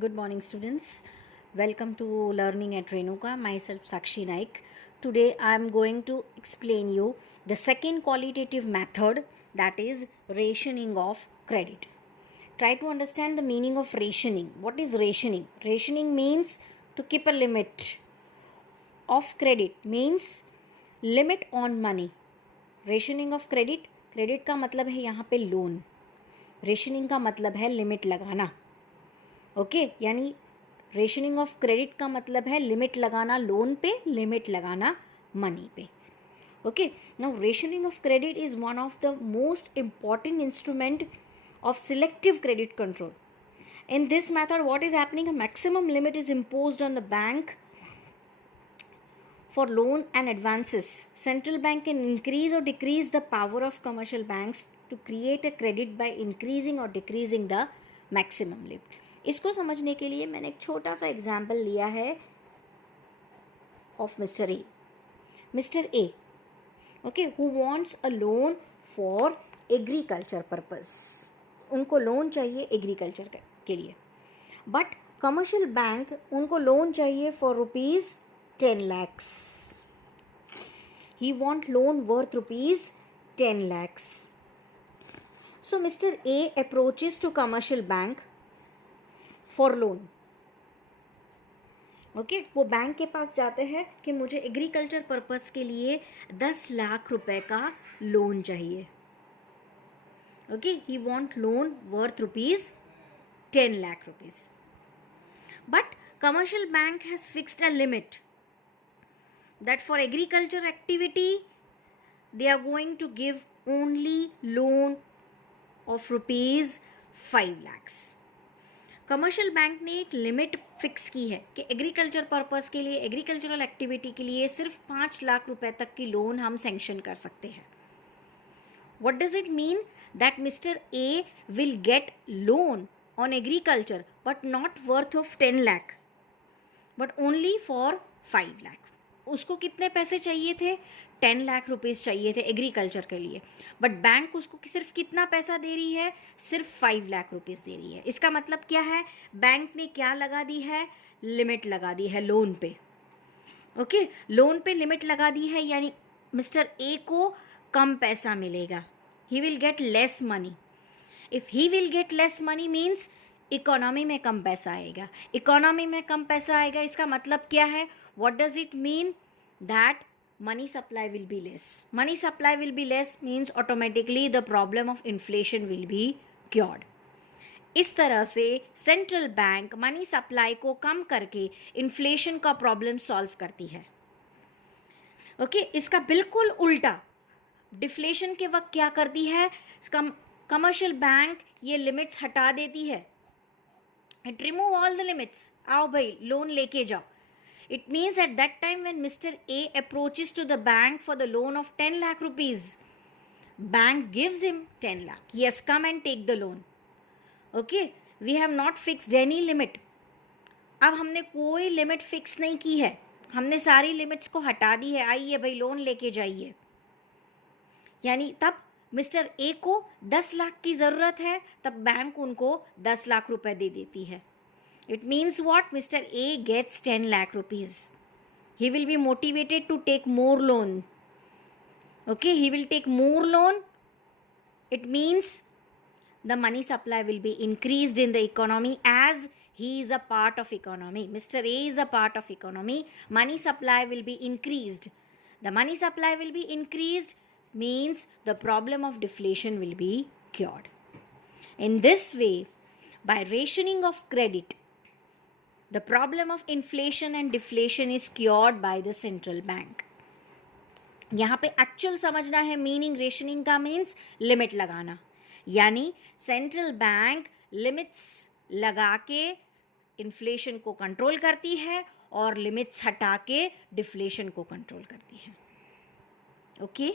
Good morning, students. Welcome to Learning at Renuka. Myself, Sakshi Naik. Today, I am going to explain you the second qualitative method, that is rationing of credit. Try to understand the meaning of rationing. What is rationing? Rationing means to keep a limit of credit, means limit on money. Rationing of credit, credit का मतलब है यहाँ पे loan, rationing का मतलब है limit लगाना. Okay यानी रेशनिंग ऑफ क्रेडिट का मतलब है लिमिट लगाना लोन पे, लिमिट लगाना मनी पे. Okay now rationing of credit is one of the most important instrument of selective credit control. In this method, what is happening? A maximum limit is imposed on the bank for loan and advances. Central bank can increase or decrease the power of commercial banks to create a credit by increasing or decreasing the maximum limit. इसको समझने के लिए मैंने एक छोटा सा example लिया है of mister A. Mister A okay who wants a loan for agriculture purpose. उनको लोन चाहिए एग्रीकल्चर के लिए, बट कमर्शियल बैंक उनको लोन चाहिए for rupees 10 lakhs. He want loan worth rupees 10 lakhs. So mister A approaches to commercial bank for loan. Okay वो bank के पास जाते हैं कि मुझे एग्रीकल्चर पर्पस के लिए 10 लाख रुपए का लोन चाहिए. Okay, he want loan worth rupees 10 lakh rupees. But commercial bank has fixed a limit that for agriculture activity they are going to give only loan of rupees 5 lakhs. Commercial bank ने एक limit fix की है कि agriculture purpose के लिए, agricultural activity के लिए सिर्फ 5 लाख रुपए तक की लोन हम सैंक्शन कर सकते हैं. What does it mean? That Mr. A will get loan on agriculture but not worth of 10 lakh but only for 5 lakh. उसको कितने पैसे चाहिए थे? 10 लाख रुपीज़ चाहिए थे एग्रीकल्चर के लिए, बट बैंक उसको सिर्फ कितना पैसा दे रही है? सिर्फ 5 लाख रुपीज़ दे रही है. इसका मतलब क्या है? बैंक ने क्या लगा दी है? लिमिट लगा दी है लोन पे. ओके लोन पे लिमिट लगा दी है, यानी मिस्टर ए को कम पैसा मिलेगा. He will get less money. If he will get less money means economy में कम पैसा आएगा. इकोनॉमी में कम पैसा आएगा इसका मतलब क्या है? What does it mean? That money supply will be less. Money supply will be less means automatically the problem of inflation will be cured. इस तरह से सेंट्रल बैंक मनी सप्लाई को कम करके इन्फ्लेशन का प्रॉब्लम सॉल्व करती है. Okay इसका बिल्कुल उल्टा डिफ्लेशन के वक्त क्या करती है? कमर्शियल बैंक ये लिमिट्स हटा देती है. It remove all the limits. आओ भाई लोन लेके जाओ. It means at that time when mister A approaches to the bank for the loan of 10 lakh rupees, bank gives him 10 lakh. Yes come and take the loan. Okay we have not fixed any limit. अब हमने कोई limit fix नहीं की है, हमने सारी limits को हटा दी है. आइए भाई लोन लेके जाइए. यानी तब मिस्टर ए को 10 लाख की ज़रूरत है, तब बैंक उनको 10 लाख रुपए दे देती है. It means what? Mister A gets 10 lakh rupees. He will be motivated to take more loan. Okay he will take more loan. It means the money supply will be increased in the economy as he is a part of economy. Mr. A is a part of economy. Money supply will be increased. The money supply will be increased means the problem of deflation will be cured. In this way, by rationing of credit, the problem of inflation and deflation is cured by the central bank. यहाँ पे actual समझना है meaning rationing का. Means limit लगाना, यानी central bank limits लगा के inflation को कंट्रोल करती है और लिमिट्स हटा के डिफ्लेशन को कंट्रोल करती है. ओके